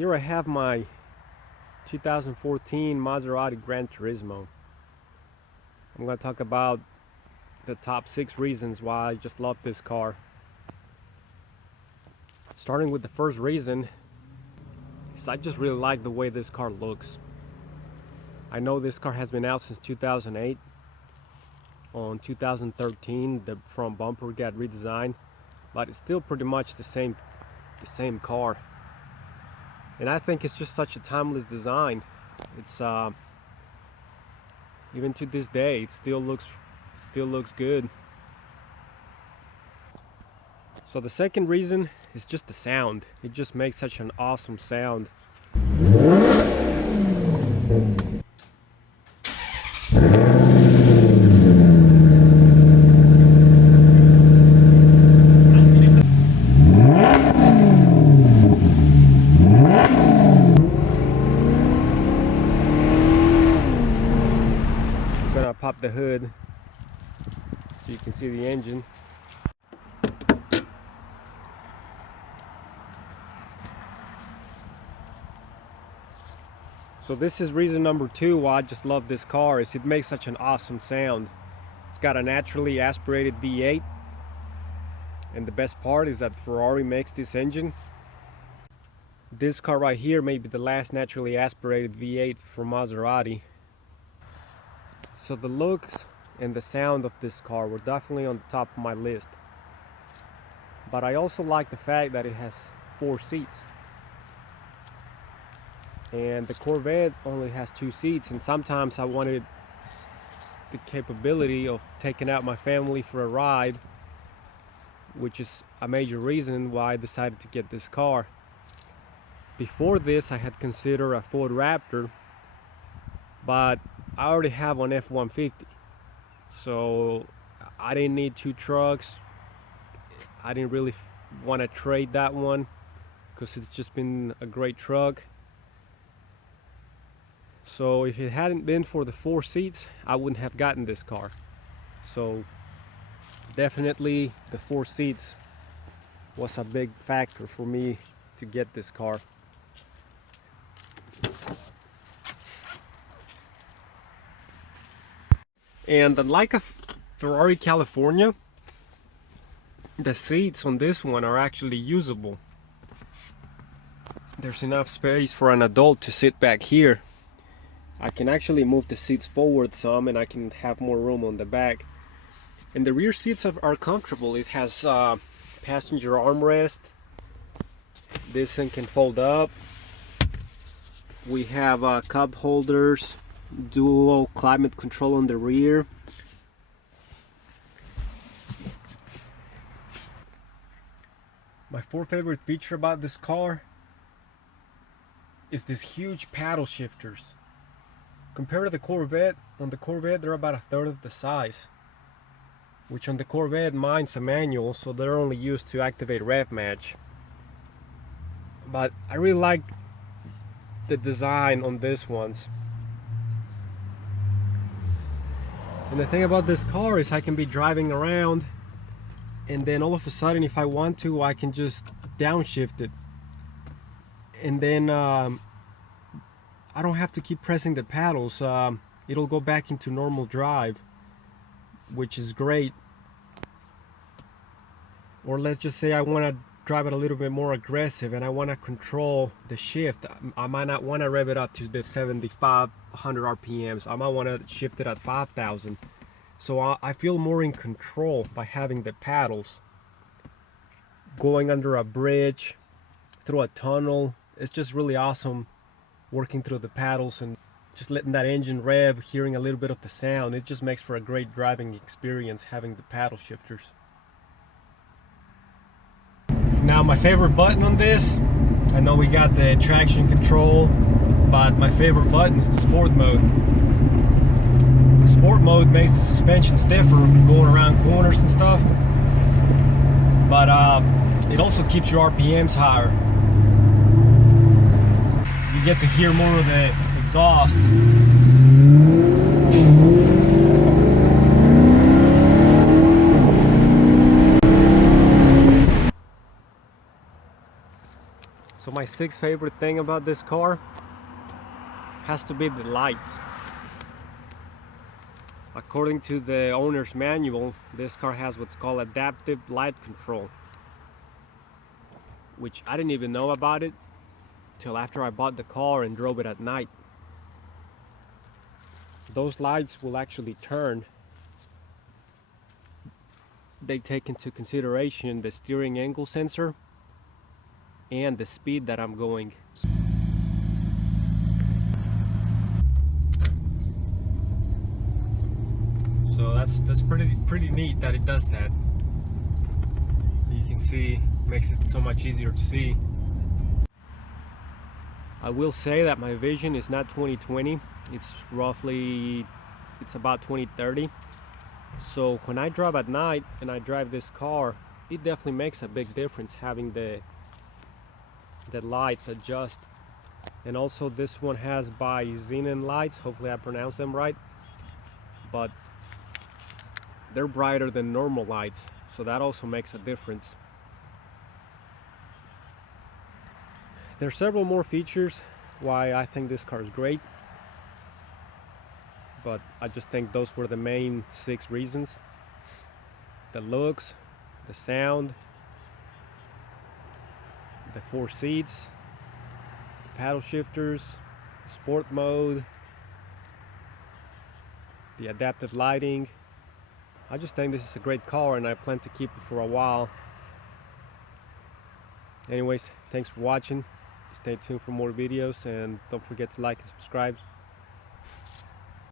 Here I have my 2014 Maserati Gran Turismo. I'm going to talk about the top 6 reasons why I just love this car. Starting with the first reason is I just really like the way this car looks. I know this car has been out since 2008. On 2013 the front bumper got redesigned, but it's still pretty much the same car. And I think it's just such a timeless design. It's even to this day it still looks good. So the second reason is just the sound. It just makes such an awesome sound. I'm gonna pop the hood so you can see the engine. So this is reason number 2 why I just love this car, is it makes such an awesome sound. It's got a naturally aspirated V8, and the best part is that Ferrari makes this engine. This car right here may be the last naturally aspirated V8 from Maserati. So the looks and the sound of this car were definitely on the top of my list. But I also like the fact that it has 4 seats. And the Corvette only has 2 seats, and sometimes I wanted the capability of taking out my family for a ride, which is a major reason why I decided to get this car. Before this I had considered a Ford Raptor, but I already have an F-150, so I didn't need 2 trucks. I didn't really want to trade that one because it's just been a great truck. So if it hadn't been for the 4 seats, I wouldn't have gotten this car. So definitely the 4 seats was a big factor for me to get this car. And unlike a Ferrari California, the seats on this one are actually usable. There's enough space for an adult to sit back here. I can actually move the seats forward some, and I can have more room on the back. And the rear seats are comfortable. It has passenger armrest. This thing can fold up. We have cup holders, dual climate control on the rear. My 4th favorite feature about this car is this huge paddle shifters. Compared to the Corvette, on the Corvette they're about 1/3 of the size, which on the Corvette mine's a manual, so they're only used to activate rev match. But I really like the design on this ones. And the thing about this car is I can be driving around, and then all of a sudden if I want to I can just downshift it, and then I don't have to keep pressing the paddles. It'll go back into normal drive, which is great. Or let's just say I want to drive it a little bit more aggressive and I want to control the shift. I might not want to rev it up to the 7,500 RPMs. I might want to shift it at 5,000. So I feel more in control by having the paddles. Going under a bridge, through a tunnel, it's just really awesome working through the paddles and just letting that engine rev, hearing a little bit of the sound. It just makes for a great driving experience having the paddle shifters. Now my favorite button on this, I know we got the traction control, but my favorite button is the sport mode. The sport mode makes the suspension stiffer going around corners and stuff, but it also keeps your RPMs higher. You get to hear more of the exhaust. So my sixth favorite thing about this car has to be the lights. According to the owner's manual, this car has what's called adaptive light control, which I didn't even know about it till after I bought the car and drove it at night. Those lights will actually turn. They take into consideration the steering angle sensor and the speed that I'm going. So that's pretty neat that it does that. You can see, makes it so much easier to see. I will say that my vision is not 20/20. It's about 20/30. So when I drive at night and I drive this car, it definitely makes a big difference having the lights adjust. And also this one has by xenon lights, hopefully I pronounced them right, but they're brighter than normal lights, so that also makes a difference. There are several more features why I think this car is great, but I just think those were the main 6 reasons. The looks, the sound, the 4 seats, the paddle shifters, sport mode, the adaptive lighting. I just think this is a great car and I plan to keep it for a while. Anyways, thanks for watching. Stay tuned for more videos and don't forget to like and subscribe.